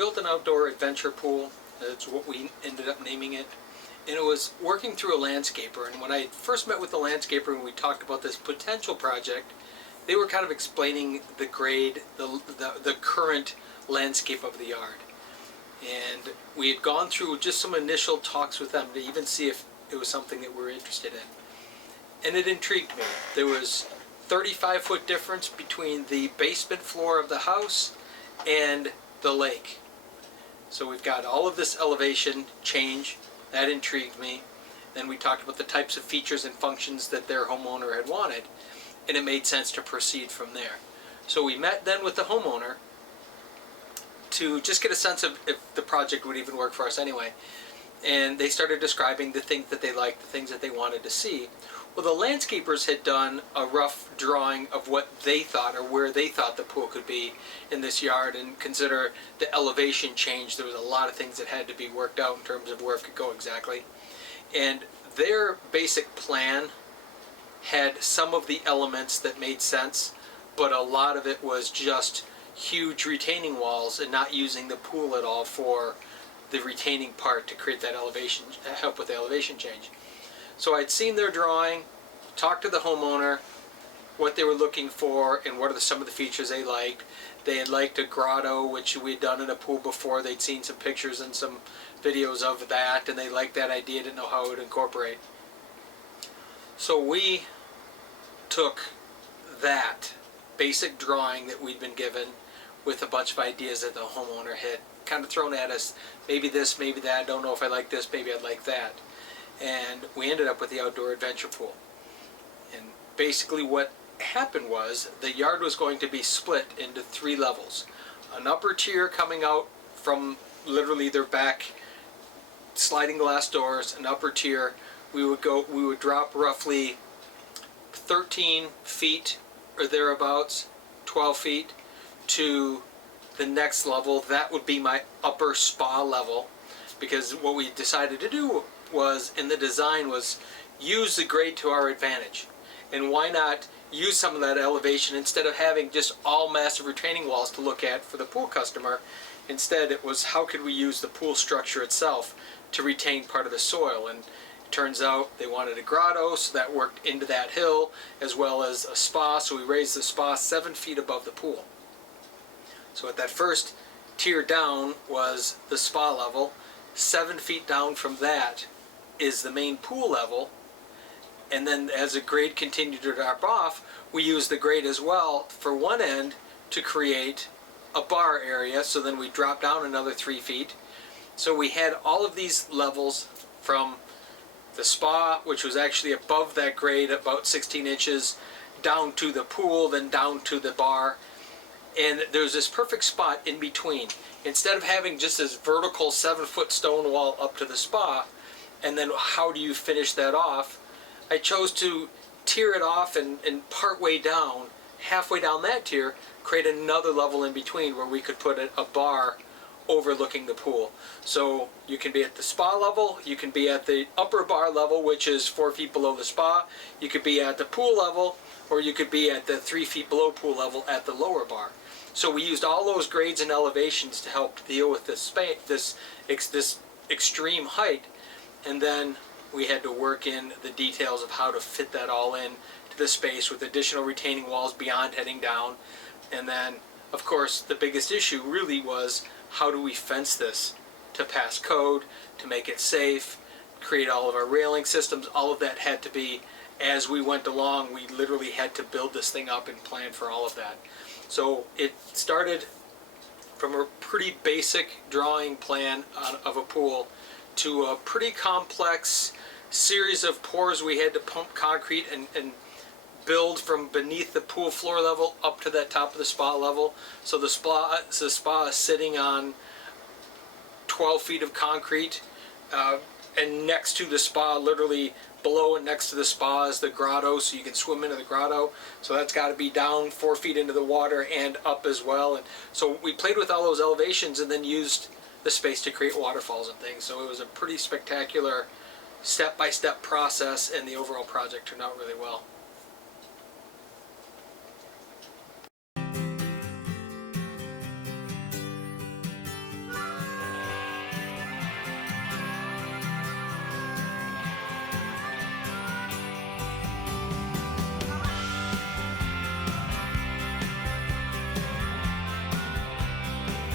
built an outdoor adventure pool. That's what we ended up naming it. And it was working through a landscaper. And when I first met with the landscaper and we talked about this potential project, they were kind of explaining the grade, the current landscape of the yard. And we had gone through just some initial talks with them to even see if it was something that we were interested in. And it intrigued me. There was 35-foot difference between the basement floor of the house and the lake. So we've got all of this elevation change. That intrigued me. Then we talked about the types of features and functions that their homeowner had wanted, and it made sense to proceed from there. So we met then with the homeowner to just get a sense of if the project would even work for us anyway. And they started describing the things that they liked, the things that they wanted to see. Well, the landscapers had done a rough drawing of what they thought or where they thought the pool could be in this yard, and consider the elevation change. There was a lot of things that had to be worked out in terms of where it could go exactly. And their basic plan had some of the elements that made sense, but a lot of it was just huge retaining walls and not using the pool at all for the retaining part to create that elevation, help with the elevation change. So I'd seen their drawing, talked to the homeowner, what they were looking for, and what are some of the features they liked. They had liked a grotto, which we'd done in a pool before. They'd seen some pictures and some videos of that, and they liked that idea, didn't know how it would incorporate. So we took that basic drawing that we'd been given with a bunch of ideas that the homeowner had kind of thrown at us. Maybe this, maybe that, don't know if I like this, maybe I'd like that. And we ended up with the outdoor adventure pool. And basically what happened was the yard was going to be split into 3 levels. An upper tier coming out from literally their back sliding glass doors, an upper tier. We would drop roughly 13 feet or thereabouts, 12 feet to the next level. That would be my upper spa level, because what we decided to do was, in the design, was use the grade to our advantage. And why not use some of that elevation instead of having just all massive retaining walls to look at for the pool customer? Instead, it was how could we use the pool structure itself to retain part of the soil. And it turns out they wanted a grotto, so that worked into that hill, as well as a spa. So we raised the spa 7 feet above the pool. So at that first tier down was the spa level. 7 feet down from that is the main pool level. And then as the grade continued to drop off, we used the grade as well for one end to create a bar area. So then we dropped down another 3 feet. So we had all of these levels from the spa, which was actually above that grade about 16 inches, down to the pool, then down to the bar. And there's this perfect spot in between. Instead of having just this vertical 7-foot stone wall up to the spa, and then how do you finish that off, I chose to tier it off and part way down, halfway down that tier, create another level in between where we could put a bar overlooking the pool. So you can be at the spa level, you can be at the upper bar level, which is 4 feet below the spa, you could be at the pool level, or you could be at the 3 feet below pool level at the lower bar. So we used all those grades and elevations to help deal with this extreme height, and then we had to work in the details of how to fit that all in to the space with additional retaining walls beyond heading down. And then, of course, the biggest issue really was how do we fence this to pass code, to make it safe, create all of our railing systems. All of that had to be, as we went along, we literally had to build this thing up and plan for all of that. So it started from a pretty basic drawing plan of a pool to a pretty complex series of pours. We had to pump concrete and build from beneath the pool floor level up to that top of the spa level. So the spa is sitting on 12 feet of concrete, and next to the spa, literally below and next to the spa, is the grotto, so you can swim into the grotto. So that's got to be down 4 feet into the water and up as well. And so we played with all those elevations and then used the space to create waterfalls and things. So it was a pretty spectacular step-by-step process, and the overall project turned out really well.